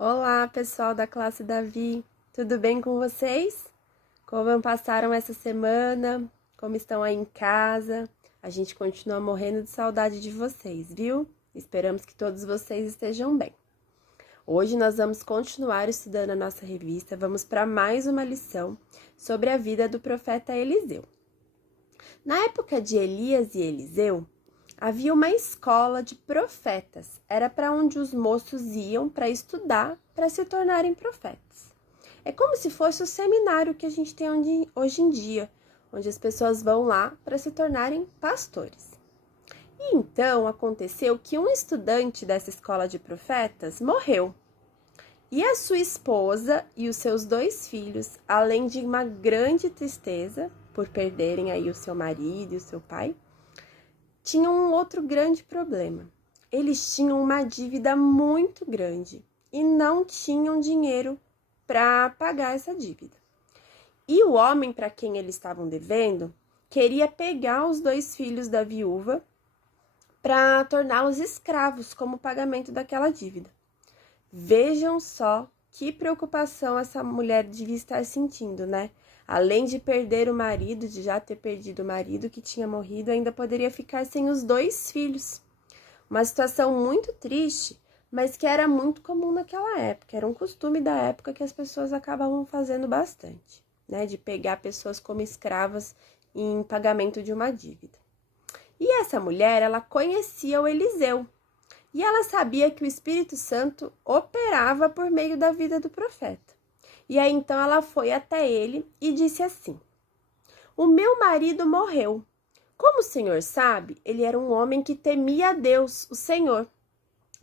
Olá, pessoal da classe Davi, tudo bem com vocês? Como passaram essa semana? Como estão aí em casa? A gente continua morrendo de saudade de vocês, viu? Esperamos que todos vocês estejam bem. Hoje nós vamos continuar estudando a nossa revista, vamos para mais uma lição sobre a vida do profeta Eliseu. Na época de Elias e Eliseu, havia uma escola de profetas. Era para onde os moços iam para estudar, para se tornarem profetas. É como se fosse o seminário que a gente tem hoje em dia, onde as pessoas vão lá para se tornarem pastores. E então aconteceu que um estudante dessa escola de profetas morreu. E a sua esposa e os seus 2 filhos, além de uma grande tristeza por perderem aí o seu marido e o seu pai, tinham um outro grande problema. Eles tinham uma dívida muito grande e não tinham dinheiro para pagar essa dívida. E o homem para quem eles estavam devendo queria pegar os 2 filhos da viúva para torná-los escravos como pagamento daquela dívida. Vejam só que preocupação essa mulher devia estar sentindo, né? Além de perder o marido, de já ter perdido o marido que tinha morrido, ainda poderia ficar sem os 2 filhos. Uma situação muito triste, mas que era muito comum naquela época. Era um costume da época que as pessoas acabavam fazendo bastante, né? De pegar pessoas como escravas em pagamento de uma dívida. E essa mulher, ela conhecia o Eliseu. E ela sabia que o Espírito Santo operava por meio da vida do profeta. E aí então ela foi até ele e disse assim: "O meu marido morreu. Como o senhor sabe, ele era um homem que temia a Deus, o Senhor.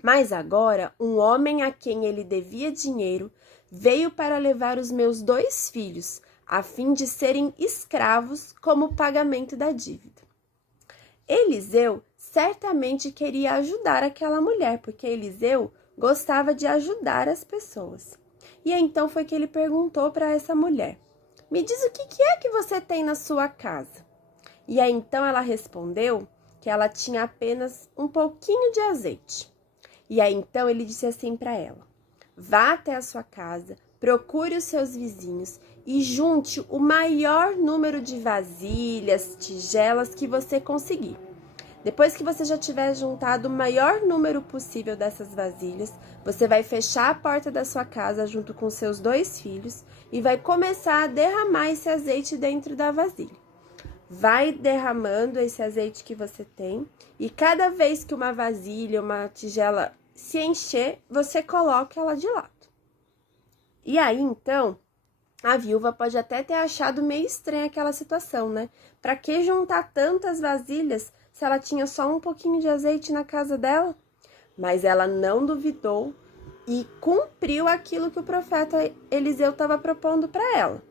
Mas agora, um homem a quem ele devia dinheiro veio para levar os meus 2 filhos, a fim de serem escravos como pagamento da dívida." Eliseu certamente queria ajudar aquela mulher, porque Eliseu gostava de ajudar as pessoas. E então foi que ele perguntou para essa mulher: "Me diz o que é que você tem na sua casa?" E aí então ela respondeu que ela tinha apenas um pouquinho de azeite. E aí então ele disse assim para ela: "Vá até a sua casa, procure os seus vizinhos e junte o maior número de vasilhas, tigelas que você conseguir. Depois que você já tiver juntado o maior número possível dessas vasilhas, você vai fechar a porta da sua casa junto com seus 2 filhos e vai começar a derramar esse azeite dentro da vasilha. Vai derramando esse azeite que você tem e cada vez que uma vasilha, uma tigela se encher, você coloca ela de lado." E aí, então, a viúva pode até ter achado meio estranha aquela situação, né? Para que juntar tantas vasilhas se ela tinha só um pouquinho de azeite na casa dela? Mas ela não duvidou e cumpriu aquilo que o profeta Eliseu estava propondo para ela.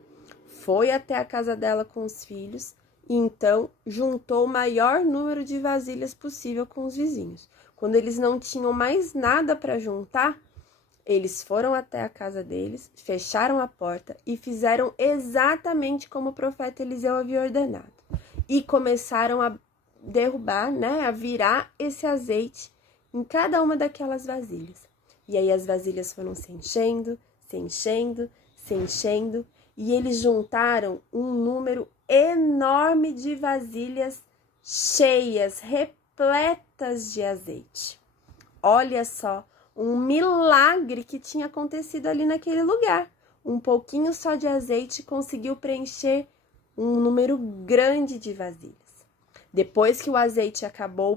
Foi até a casa dela com os filhos e então juntou o maior número de vasilhas possível com os vizinhos. Quando eles não tinham mais nada para juntar, eles foram até a casa deles, fecharam a porta e fizeram exatamente como o profeta Eliseu havia ordenado. E começaram a derrubar, né, a virar esse azeite em cada uma daquelas vasilhas. E aí as vasilhas foram se enchendo, se enchendo, se enchendo, e eles juntaram um número enorme de vasilhas cheias, repletas de azeite. Olha só, um milagre que tinha acontecido ali naquele lugar. Um pouquinho só de azeite conseguiu preencher um número grande de vasilhas. Depois que o azeite acabou,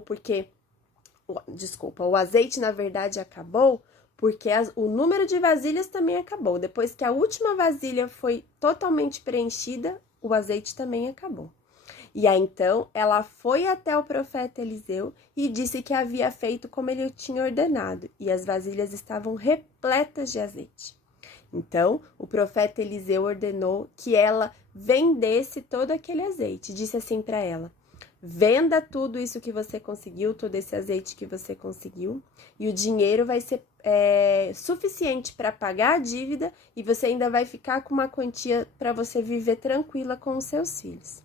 o azeite na verdade acabou, porque o número de vasilhas também acabou. Depois que a última vasilha foi totalmente preenchida, o azeite também acabou. E aí então ela foi até o profeta Eliseu e disse que havia feito como ele tinha ordenado, e as vasilhas estavam repletas de azeite. Então o profeta Eliseu ordenou que ela vendesse todo aquele azeite. Disse assim para ela: "Venda tudo isso que você conseguiu, todo esse azeite que você conseguiu, e o dinheiro vai ser suficiente para pagar a dívida e você ainda vai ficar com uma quantia para você viver tranquila com os seus filhos."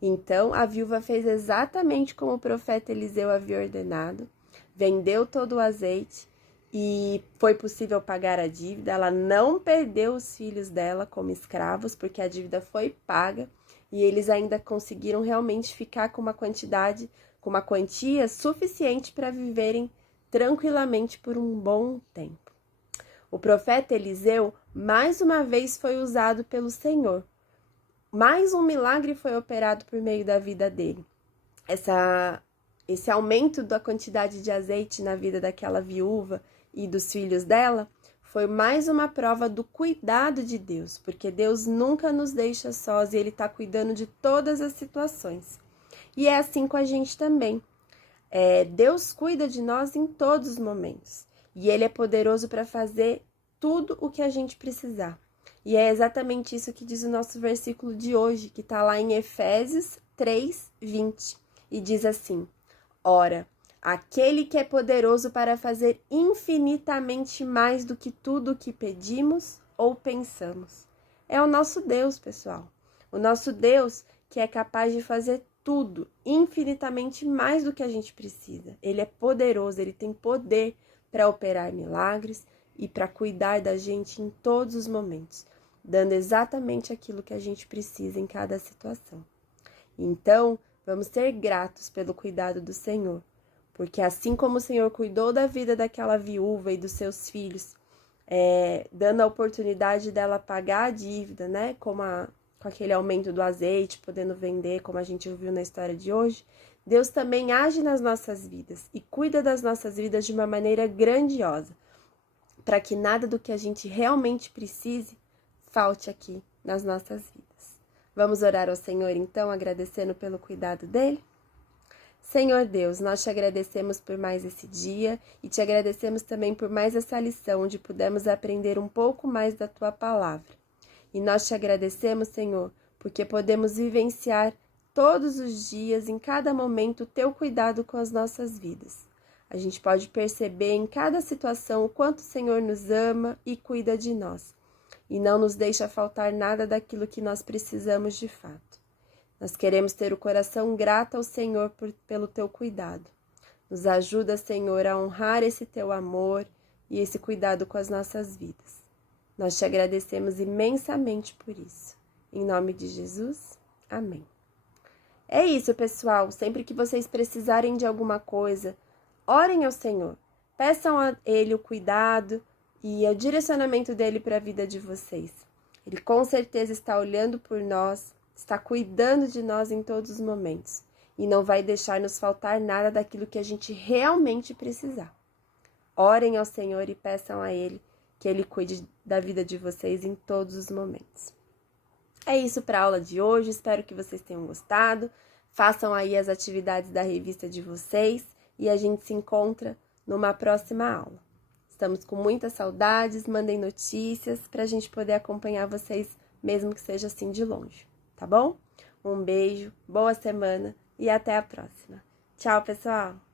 Então a viúva fez exatamente como o profeta Eliseu havia ordenado, vendeu todo o azeite, e foi possível pagar a dívida. Ela não perdeu os filhos dela como escravos, porque a dívida foi paga e eles ainda conseguiram realmente ficar com uma quantia suficiente para viverem tranquilamente por um bom tempo. O profeta Eliseu mais uma vez foi usado pelo Senhor. Mais um milagre foi operado por meio da vida dele. Esse aumento da quantidade de azeite na vida daquela viúva e dos filhos dela foi mais uma prova do cuidado de Deus, porque Deus nunca nos deixa sós e Ele está cuidando de todas as situações. E é assim com a gente também. Deus cuida de nós em todos os momentos e Ele é poderoso para fazer tudo o que a gente precisar. E é exatamente isso que diz o nosso versículo de hoje, que está lá em Efésios 3:20, e diz assim: Ora, aquele que é poderoso para fazer infinitamente mais do que tudo o que pedimos ou pensamos. É o nosso Deus, pessoal. O nosso Deus que é capaz de fazer tudo, infinitamente mais do que a gente precisa. Ele é poderoso, ele tem poder para operar milagres e para cuidar da gente em todos os momentos, dando exatamente aquilo que a gente precisa em cada situação. Então, vamos ser gratos pelo cuidado do Senhor, porque assim como o Senhor cuidou da vida daquela viúva e dos seus filhos, dando a oportunidade dela pagar a dívida, né, com aquele aumento do azeite, podendo vender, como a gente ouviu na história de hoje, Deus também age nas nossas vidas e cuida das nossas vidas de uma maneira grandiosa, para que nada do que a gente realmente precise falte aqui nas nossas vidas. Vamos orar ao Senhor, então, agradecendo pelo cuidado dele? Senhor Deus, nós te agradecemos por mais esse dia e te agradecemos também por mais essa lição, onde pudemos aprender um pouco mais da tua palavra. E nós te agradecemos, Senhor, porque podemos vivenciar todos os dias, em cada momento, o teu cuidado com as nossas vidas. A gente pode perceber em cada situação o quanto o Senhor nos ama e cuida de nós, e não nos deixa faltar nada daquilo que nós precisamos de fato. Nós queremos ter o coração grato ao Senhor pelo teu cuidado. Nos ajuda, Senhor, a honrar esse teu amor e esse cuidado com as nossas vidas. Nós te agradecemos imensamente por isso. Em nome de Jesus, amém. É isso, pessoal. Sempre que vocês precisarem de alguma coisa, orem ao Senhor. Peçam a Ele o cuidado e o direcionamento dele para a vida de vocês. Ele com certeza está olhando por nós, está cuidando de nós em todos os momentos e não vai deixar nos faltar nada daquilo que a gente realmente precisar. Orem ao Senhor e peçam a Ele que Ele cuide da vida de vocês em todos os momentos. É isso para a aula de hoje, espero que vocês tenham gostado. Façam aí as atividades da revista de vocês e a gente se encontra numa próxima aula. Estamos com muitas saudades, mandem notícias para a gente poder acompanhar vocês, mesmo que seja assim de longe, tá bom? Um beijo, boa semana e até a próxima. Tchau, pessoal!